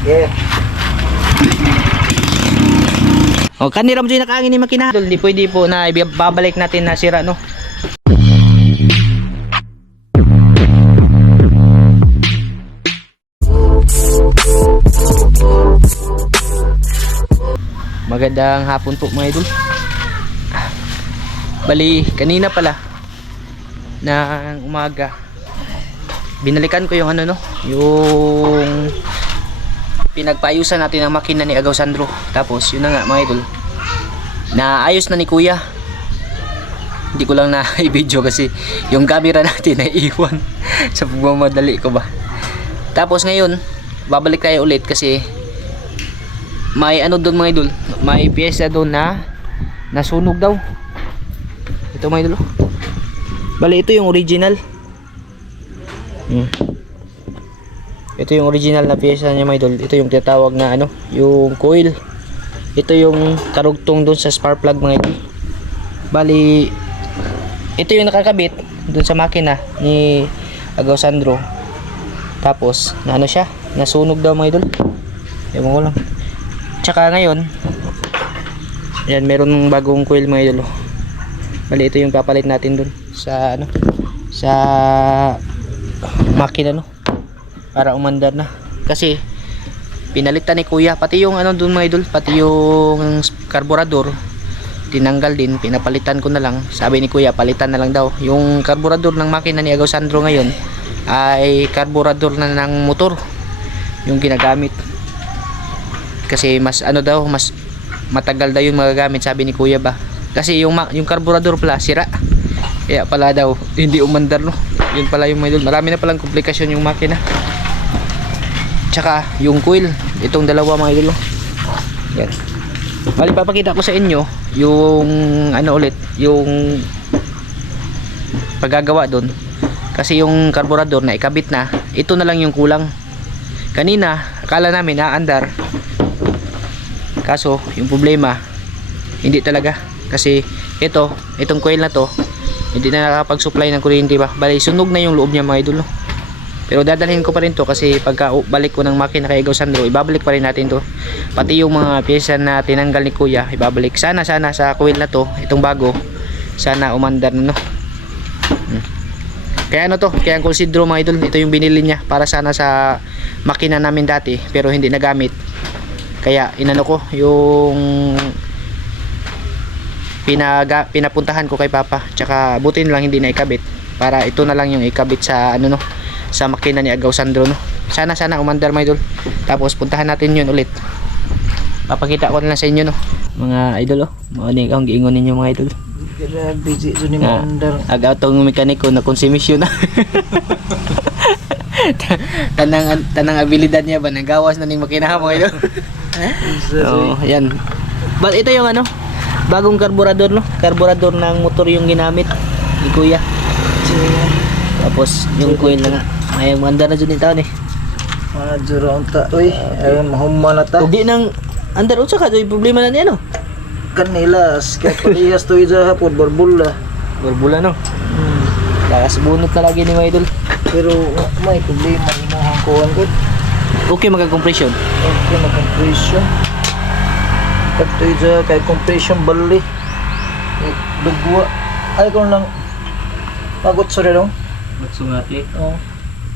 Yeah. O kanira mo dyan nakaangin ni makina. Hindi pwede po na ibabalik natin na sira no. Magandang hapon po mga idol. Bali, kanina pala ng umaga binalikan ko yung ano no, yung pinagpaayusan natin ang makina ni Agaw Sandro. Tapos, yun na nga mga idol. Naayos na ni Kuya. Hindi ko lang na i-video kasi yung camera natin ay iwan sa pagmamadali ko ba. Tapos ngayon, babalik tayo ulit kasi may ano doon mga idol, may pyesa doon na nasunog daw. Ito mga idol. Bali ito yung original. Hmm. Ito yung original na pyesa niya mga idol. Ito yung tinatawag na ano, yung coil. Ito yung karugtong doon sa spark plug mga idol. Bali, ito yung nakakabit doon sa makina ni Agaw Sandro. Tapos, na ano siya, nasunog daw mga idol. Ewan ko lang. Tsaka ngayon, yan, meron bagong coil mga idol. oh. Bali, ito yung papalit natin doon sa ano, sa makina no para umandar na. Kasi pinalitan ni kuya pati yung ano dun mga idol pati yung karburador tinanggal din pinapalitan ko na lang. Sabi ni kuya palitan na lang daw. Yung karburador ng makina ni Agaw Sandro ngayon ay karburador na ng motor yung ginagamit. Kasi mas ano daw mas matagal daw yung magagamit sabi ni kuya ba. Kasi yung yung karburador pala sira. Kaya pala daw hindi umandar no? Yun pala yung mga idol. Marami na palang komplikasyon yung makina tsaka yung coil itong dalawa mga idol yan. Bali papakita ko sa inyo yung ano ulit yung paggagawa doon kasi yung karburador na ikabit na ito na lang yung kulang. Kanina akala namin naandar kaso yung problema hindi talaga. Kasi ito itong coil na to hindi na nakakapag-supply ng kuryente ba? Bali sunog na yung loob niya mga idol? Pero dadalhin ko pa rin to kasi pagka balik ko ng makina kay Igaw Sandro ibabalik pa rin natin to. Pati yung mga pyesa na tinanggal ni kuya ibabalik. Sana sana sa coil na to itong bago sana umandar na no? Hmm. kaya ano to kaya ang considero mga idol ito yung binili niya para sana sa makina namin dati pero hindi nagamit. Kaya inano ko yung pinaga, pinapuntahan ko kay Papa tsaka butin lang hindi na ikabit para ito na lang yung ikabit sa ano no sa makina ni Agaw Sandro no sana sana umandar mga idol tapos puntahan natin yun ulit papakita ko na lang sa inyo no mga idol oh mga ni ang giingon ninyo mga idol busy so ni Ah. Mandar. agaw tong mekaniko na konsumisyon na tanang tanang abilidad niya ba nagawas na ning makina mo idol Oo, yan. But ito yung ano, bagong karburador no? Karburador ng motor yung ginamit ni Kuya. Tapos yung coil na nga. Ay, manda na dyan yung taon eh. Mga jurong ta. Uy, ay mahuma na ta. Kung di nang andar unsa ka yung problema na niya no? Kanilas. Kaya palihas to isa hapon. Barbula. Burbula no. Hmm. Lakas bunot na lagi ni mga idol. Pero may problema. Imuhang kuhan ko. Okay magka-compression. Okay na compression. Kato isa kay compression bali. Eh, Dugwa. Ay kung lang. Pagot sa rin Magsungati. Oh.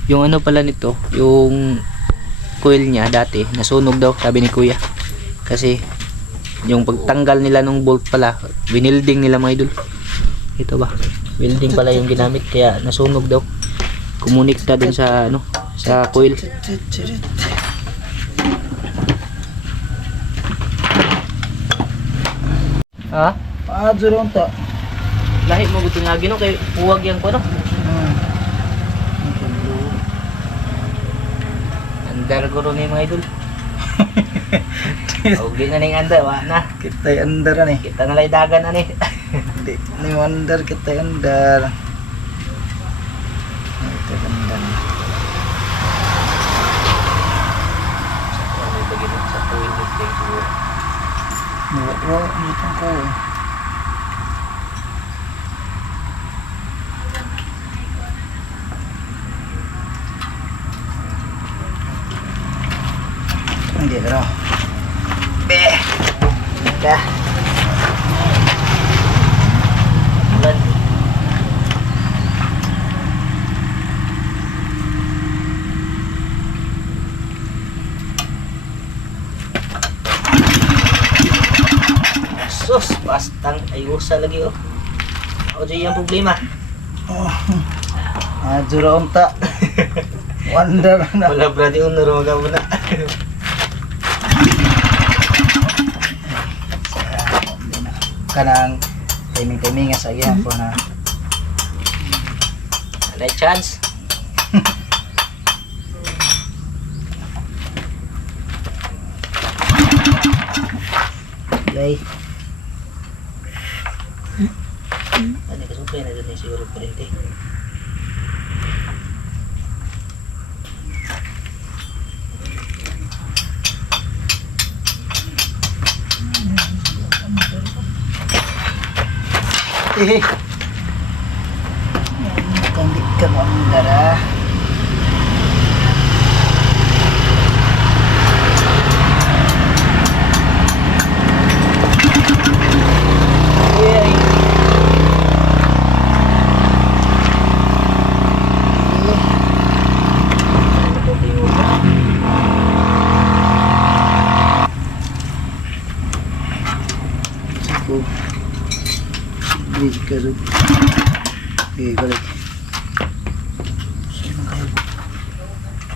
Yung ano pala nito, yung coil niya dati, nasunog daw, sabi ni Kuya. Kasi yung pagtanggal nila ng bolt pala, winilding nila mga idol. Ito ba? Welding pala yung ginamit kaya nasunog daw. Kumunikta dun sa ano, sa coil. Ha? Ah, jurong ta. Lahi mo gusto nga gino kay huwag yan ko no. Andar guro ni mga idol. Okay na ning andar, wa na. Kita andar ni. Kita na lay dagan ani. Di ni andar kita andar. Kita andar. sa coil siguro. Wa wa dito ko. Hindi na. Be. Ka. Ulan. Sus, bastang ayusa lagi oh. Ako dyan yung problema. Ah, jura unta. Wonder na. Wala brady unor mga muna. Kanang timing-timing sa iya po na. May chance. Yay. Ano ka sumpay na eh, siguro kurente. Eh. Kandi ka mandara. Yay. Sige. Rin. Okay, balik.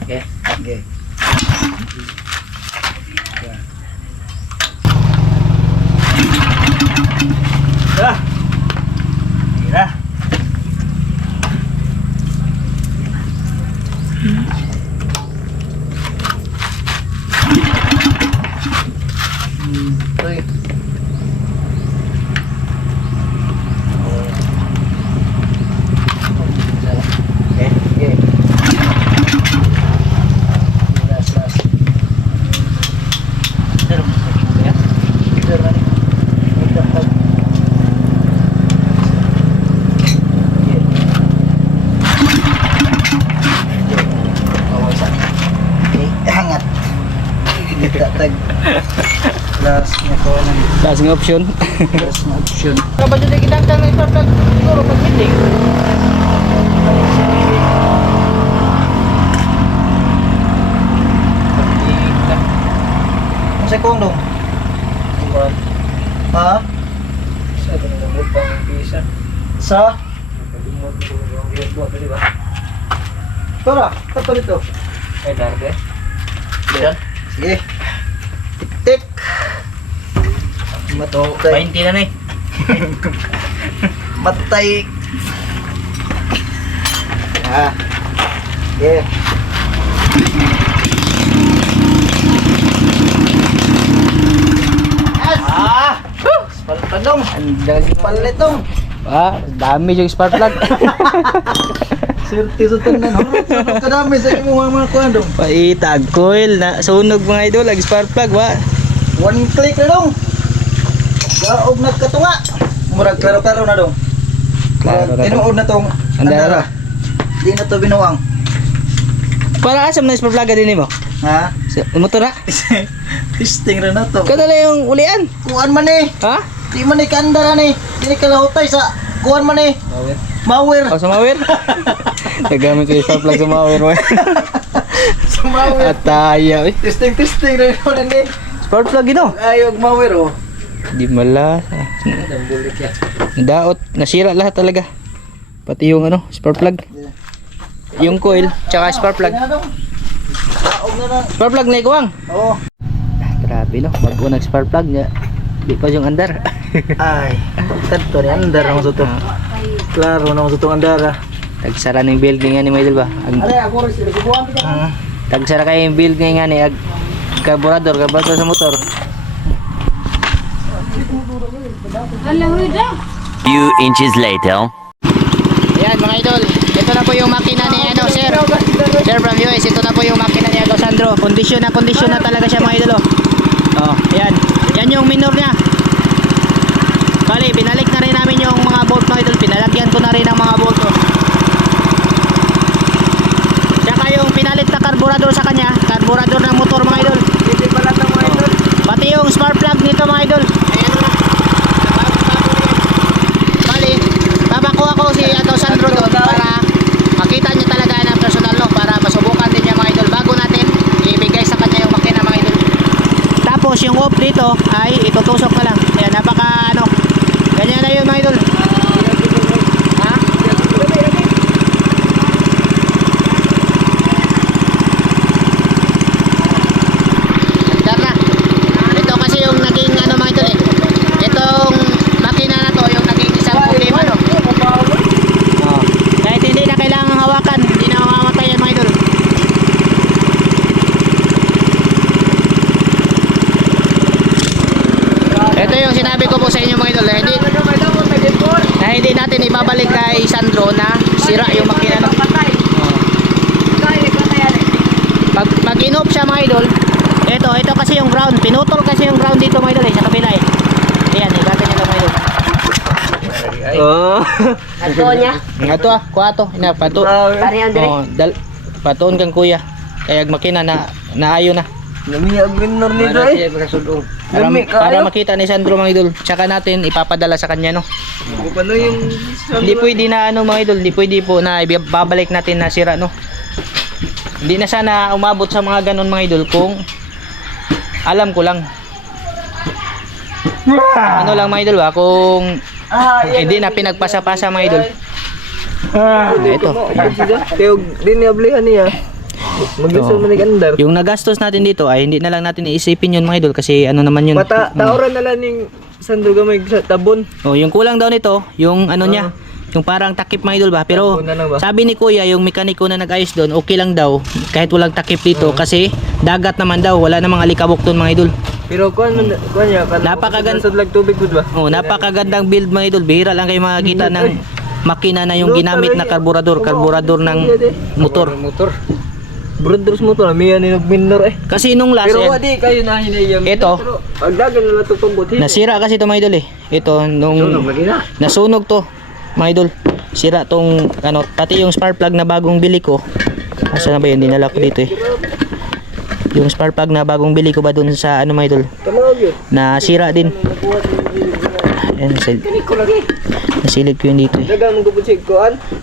Okay. Okay. Ah! Mira. Hmm, Uy. Okay. Okay. Last, last. Pero mas lagi mo ya. Sir, ano? May dagdag. Yeah. Oh, isa. Okay, hangat. Dagdag. Last na ko ng Last ng option. last na option. Kapag dito kita ang ipapag siguro pag meeting. Ang sekundong. Ha? Sa mo pang visa. Sa? Kalimot mo ang airport, di ba? Tara, kato dito. Ay, darbe. Diyan. Sige. Tik-tik. Matay. 20 na na eh. Matay. Ah. Yeah. Ah! Palpadong. Palitong. Ah, dami yung spark plug. Swerte sa tanan. Ano kadami sa imo mga kuan dong. Paitag coil na sunog mga idol, lagi spark plug wa. One click na dong. Gaog nagkatunga. Murag klaro-klaro na dong. Klaro na. Tinuod na tong Andara. Di na to binuang. Para asam na plug din mo. Ha? Sa motor na. Testing ra na to. Kada lang yung ulian. Kuan man eh. Ha? Di man ni kaandara ni. Di kalahutay sa kuan man eh. Mawir. O sa mawir? Nagamit ko plug sa mawir mo. Sa mawir. Ataya. eh. Testing testing ra ko ni. Spark plug gino. Ayog mawir oh. Di mala. Daot. Nasira lahat talaga. Pati yung ano, spark plug. Yung coil, tsaka spark plug. Spark plug na ikuwang. Oh. Grabe no, bago nag spark plug niya. Di pa yung andar. Ay. Kadto ni andara mo sa to. Klaro na mo sa tong andara. Tagsara ng building nga ni Maidel ba? Ag. Ah. tagsara kayo yung build nga ni ag carburetor, carburetor sa motor. Few inches later. Ayan mga idol, ito na po yung makina ni ano, sir. Sir from US, ito na po yung makina ni Agosandro. Kondisyon na kondisyon na talaga siya mga idol. Oh, oh ayan. Yan yung minor niya. Bali, binalik na rin namin yung mga bolt mga idol. Pinalagyan ko na rin ang mga bolt. Oh. Saka yung pinalit na karburador sa kanya, karburador ng motor mga idol. Hindi pala Tapos yung off dito ay itutusok ka lang. Ayan, napaka ano. Ganyan na yun mga idol. Ha? Tara. Ito kasi yung naging ano mga idol eh. Itong makina na to yung naging isang problema no. Oh. Kahit hindi na kailangang hawakan, hindi na mamamatay yan mga idol. Ito yung sinabi ko po sa inyo mga idol na hindi, na hindi natin ibabalik kay Sandro na sira yung makina no. Pag, pag inop siya mga idol, ito, ito kasi yung ground. Pinutol kasi yung ground dito mga idol eh, sa kabila eh. Ayan, eh, gaganyan lang mga idol. Oh. Ato niya. Ito ah, kuha to. Ina, pato. Parehan dire. Oh, dal, patuon kang kuya. Kaya makina na naayo na. Namiya winner nito eh. Para, para makita ni Sandro mga idol. Tsaka natin ipapadala sa kanya no. Paano yung... Hindi pwede na ano mga idol, hindi pwede po na ibabalik natin na sira no. Hindi na sana umabot sa mga ganun mga idol kung alam ko lang. Ano lang mga idol ba kung hindi na pinagpasa-pasa mga idol. Ah, ito. Kaya di niya blihan niya. Magluso ni Gandar. Yung nagastos natin dito ay hindi na lang natin iisipin yun mga idol kasi ano naman yun. Mata, taoran na lang yung sando gamay sa tabon. Oh, yung kulang daw nito, yung ano niya, yung parang takip mga idol ba. Pero ba? sabi ni Kuya, yung mekaniko na nag-ayos doon, okay lang daw kahit walang takip dito kasi dagat naman daw, wala namang alikabok doon mga idol. Pero kuan man kuan niya kan. Napakagan- sa tubig gud ba? Oh, napakagandang build mga idol. Bihira lang kayo makakita ng makina na yung ginamit na karburador, karburador ng motor. Motor. Brothers mo to, miya ni nagminor eh. Kasi nung last Pero wadi kayo na hinayam. Ito. Pero agdagan na to pambuti. nasira kasi ito mga idol eh. Ito nung lagi na. nasunog to mga idol. Sira tong ano, pati yung spark plug na bagong bili ko. Asa na ba yun? Dinala ko dito eh. Yung spark plug na bagong bili ko ba dun sa ano mga idol? Nasira din. Ayan, nasil nasilid ko yun dito eh.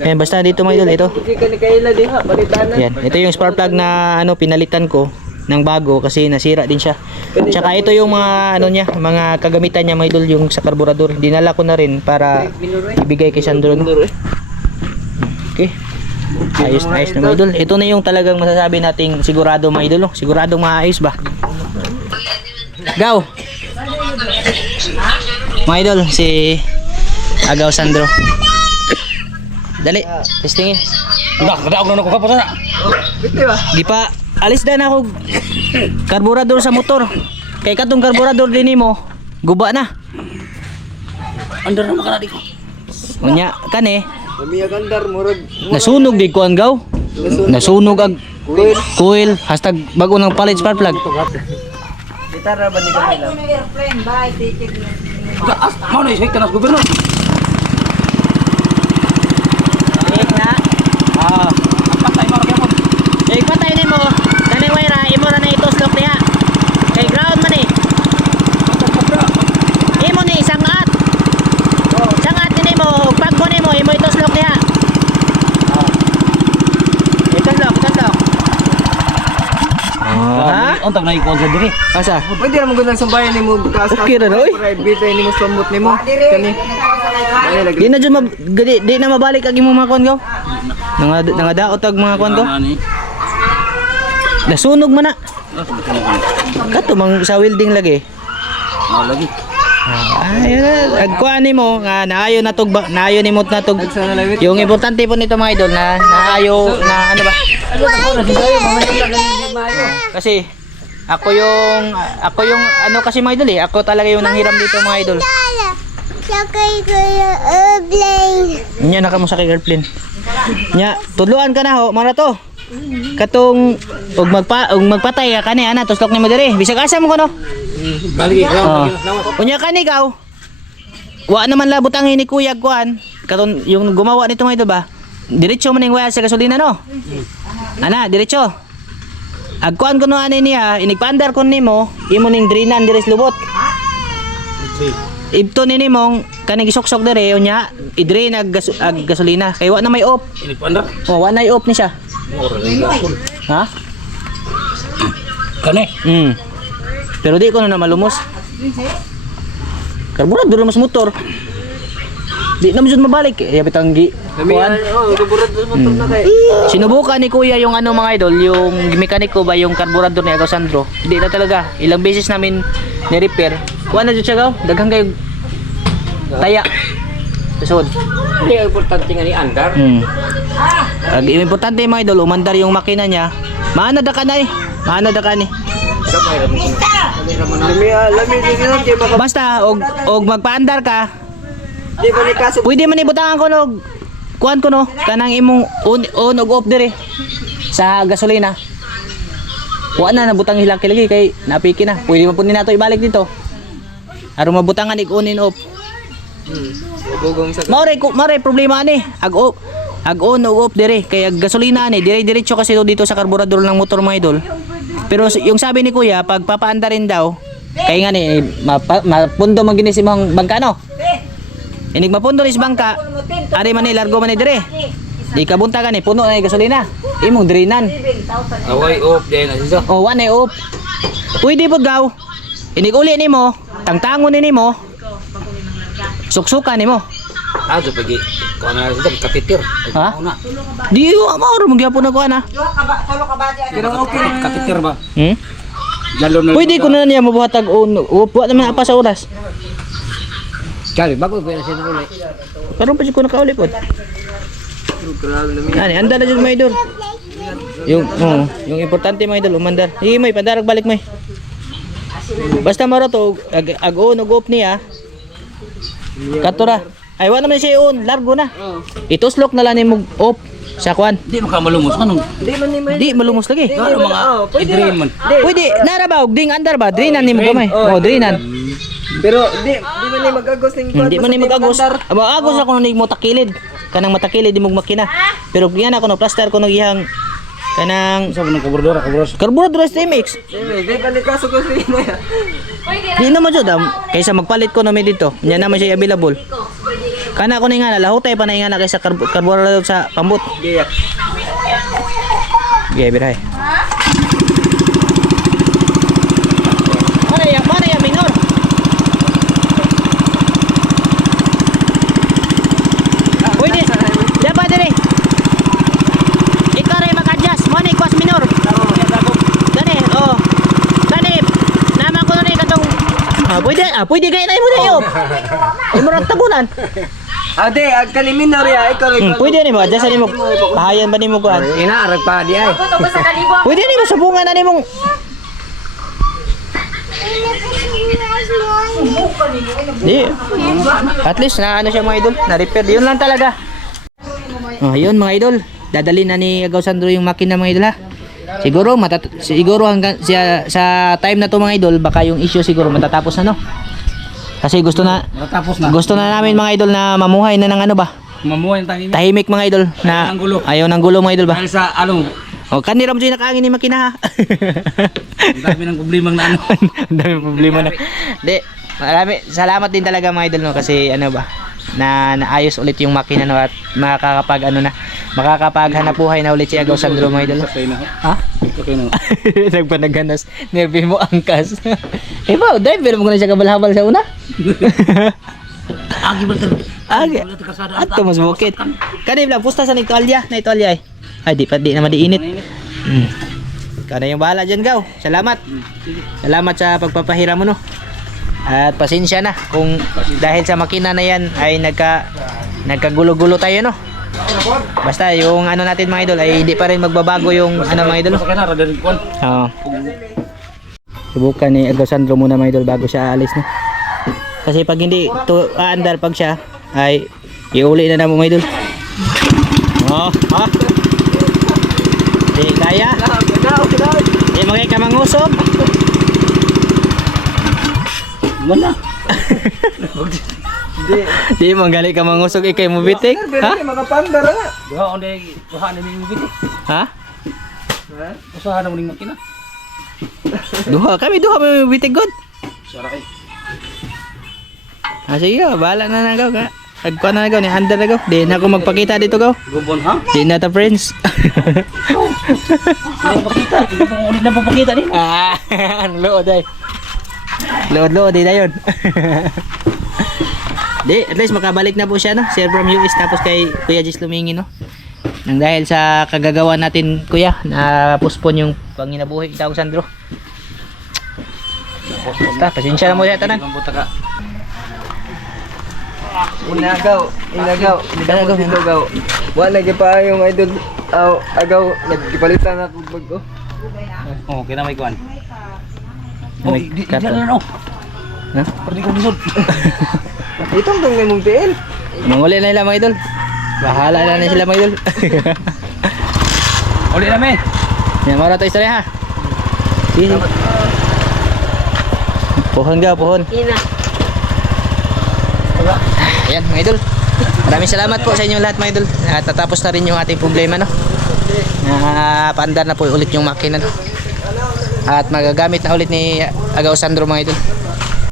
Ayan, basta dito mga idol, ito. Sige kani kaila di ha, balitanan. Yan, ito yung spark plug na ano pinalitan ko ng bago kasi nasira din siya. Tsaka ito yung mga ano niya, mga kagamitan niya mga idol yung sa karburador. Dinala ko na rin para ibigay kay Sandro. No? Okay. Ayos na ayos na mga idol. Ito na yung talagang masasabi nating sigurado mga idol. No? Siguradong maayos ba? Gaw! Mga idol, si Agaw Sandro. Dali, testingin. Bitte ba? Di pa alis na na ako karburador sa motor. Kay katong karburador din mo, guba na. Under na makana ko. Unya kani Kami gandar murag nasunog di kuan gaw. Nasunog ag Kuil. coil hashtag bago ng palit spark plug. Gitara ba ni kanila? Eh na. Ah. Eh patay ni mo. Kani wire imo ra na ituslok niya. Kay ground man eh. Imo ni sangat. Sangat ni mo pag mo ni mo imo ituslok niya. Ituslok, ituslok. Ah. Untag na ikon sa diri. Asa? Pwede naman gud sa bayan nimo taas Okay ra, oy. Private nimo sumot nimo. Kani. Ay lagi. Di na jud mab di, di na mabalik ag imong mga kuan gaw. Nga nga daot ag mga gaw. Ani. Nasunog man na. Kato mang sa welding lagi. Ah, lagi. Ay, ag kuan nimo nga naayo na ba- naayo nimo na nalawit. Yung importante po nito mga idol na naayo na ano ba? Kasi ako yung ako yung ano kasi mga idol eh. Ako talaga yung nanghiram dito mga idol. Sakay ko yung airplane. Nya naka mo sa kay airplane. Nya tudluan ka na ho, mara to. Katong ug magpa ug magpatay ka kani ana tuslok nimo diri. Bisag asa mo kono? Balik Oh. Unya kani gaw. Wa naman labot ang ini kuya kuan. Katon yung gumawa nito mga idol ba? Diretso man ning waya sa gasolina no. Ana, diretso. Agkuan ko no ani niya, inigpandar ko nimo, imo ning drinan diri lubot. Ibto ni nimong kaning isuksok diri unya i-drain ag, gas, ag gasolina kay wa na may off. Ini panda. Oh, wa na i-off ni siya. Ha? Kani. Mm. Pero di ko na malumos. Karburador na mas motor. Di na masyad mabalik. Eh, bitang gi. Kuan. oh, kaburat sa motor na kay. Sinubukan ni Kuya yung ano mga idol, yung mekaniko ba yung karburador ni Agaw Sandro. Hindi na talaga. Ilang beses namin ni-repair. Kuha na dyan siya gaw. Daghang kayo. Taya. Susod. Hindi ang importante nga ni Andar. Hmm. Ang importante mga idol, umandar yung makina niya. Maana da ka na eh. Maana da ka ni. Basta, og, og magpaandar ka, ni pwede man ibutangan ko nog kuan ko no? Kanang imong on, on og off dire. Sa gasolina. Wa na nabutang hilaki lagi kay napiki na. Pwede man pud ni nato ibalik dito. Aron mabutangan ig on and off. Sa Maure maure problema ani ag off ag on og off dire. Kay ag gasolina ani dire diretso kasi to dito sa karburador ng motor mga idol. Pero yung sabi ni kuya pag papaanda rin daw kay nga ni mapa, mapundo man gini si mong bangka no? Inig mapundo ni si bangka ari man ni largo man ni dire. Di kabunta gani puno na gasolina. Imong drinan. Away off din. Asiso. o one ay off. Pwede po gaw. Inig uli nimo tangtangon ni nimo suksukan nimo Ah, so pagi. Ano na katitir. Ha? Di mauro mo gyapon na kuan ha Pero okay na. Katitir ba? hmm? Lalo na. Pwede ko na niya mabuhatag uno. Upo naman apa sa oras. Kali bago siya na ulit. Karon pa siya ko nakauli po. Grabe lami. Ani, andar na jud may idol. Yung oh, yung importante mga idol umandar. Sige may pandarag balik may. Basta maro to ag, ag on ug off niya. Katura. Ay wa naman siya on, largo na. Ituslok na lang nimo off sa kwan. Di mo ka malumos. Anong? Di ni Di malumos lagi. Ano mga agreement? Pwede nara ba og ding andar ba? Drinan nimo gamay. Oh, drinan. Pero di di man ni mag-agos ning Hindi man ni mag-agos. Aba agos ako ni mo takilid. Kanang matakilid di mo makina. Pero giyan ako no plaster ko no gihang kanang Sa nang kaburdora, kaburdora. carburetor sa MX. Di ba ni kaso ko si Inoy. Di naman jud kaysa magpalit ko na mi dito. Nya naman siya available. Kana ko ni nga lahutay pa na nga na kaysa carb- carburetor sa pambot. Giyak. Okay, biray. Mana ya, mana ya minor? Pwede. Dapat dire. Ikaw rin mag-adjust. Mo ni kwas minor. Gani, oh. Gani. Naman ko ni katong Ah, pwede, ah, pwede kaya na mo yun. Imurang tagunan. Ade, ag kaliminor ya ikaw rin. Hmm, pwede ni mo, adjust ni mo. Pahayan ba ni mo kuan? Ina arag pa di ay. Pwede ni mo subungan na ni mong Di. At least na ano siya mga idol, na repair. Yun lang talaga. Oh, yun mga idol. Dadali na ni Agaw Sandro yung makina mga idol ha. Siguro matat siguro hanggang sa, sa time na to mga idol, baka yung issue siguro matatapos na no. Kasi gusto na Natapos na. gusto na namin mga idol na mamuhay na ng ano ba? Mamuhay ang tangin. Tahimik mga idol na Ayaw ng gulo. Ayaw ng gulo mga idol ba? Dahil sa ano, O kanira mo siya nakaangin ni makina ha. ang dami ng problema na ano. Ang dami problema na. Di, marami, salamat din talaga mga idol no kasi ano ba na naayos ulit yung makina no at makakapag ano na makakapaghanap buhay na ulit si Agaw Sandro mga idol. na. Ha? Okay na. Nagpanaganas. Nerve mo angkas. eh ba, driver mo na siya kabalhabal sa una. Agi ba Agi. At mas bukit. Kani lang pusta sa nitolya, na itolya ay. Ay di pa di naman diinit. Hmm. Kana yung bahala dyan, Gaw. Salamat. Salamat sa pagpapahiram mo, no. At pasensya na kung dahil sa makina na yan ay nagka nagkagulo-gulo tayo, no. Basta yung ano natin mga idol ay hindi pa rin magbabago yung ano mga idol. Oo. Subukan ni Edgar Sandro muna mga idol bago siya aalis, no. Kasi pag hindi to aandar pag siya ay iuli na na mo mga idol. Oh, ha? Di kaya. Di magay ka mangusog. Wala. Di. Di mo gali ka mangusog ikay mo bitik. Ha? Pero makapandar na. Duha onde duha na ning biti. Ha? Usaha na mo ning makina. Duha kami duha mo bitik god. Sara kay. Ah sige, bahala na nagaw ka. Agkuha na nagaw ni under nagaw. Di na ako magpakita dito gaw. Gubon ha? Di na ta friends. Hindi pakita. Hindi pa ulit na papakita ni. ah, ang lood ay. Load-load, di na yun. Di, at least makabalik na po siya, no? Sir from US, tapos kay Kuya Jis lumingi, no? Nang dahil sa kagagawa natin, Kuya, na postpone yung panginabuhi, Itaw Sandro. Basta, pasensya na mo yan, tanan. Inagaw, inagaw, Inagaw, inagaw. Wala lagi pa yung idol. Aw, agaw, nagkipalitan ako bago. Oh, kaya na may kuan. Oh, may di na no. Ha? Perdi ko lisod. Itong tong may mong tiil. Manguli na nila mga idol. Bahala na na sila mga idol. Uli na me. Yan, mara tayo istorya ha. Sige. Pohon ka, pohon. Ina. Ayan mga idol. Maraming salamat po sa inyo lahat mga idol. At tatapos na rin yung ating problema no. Na paandar na po ulit yung makina no. At magagamit na ulit ni Agaw Sandro mga idol.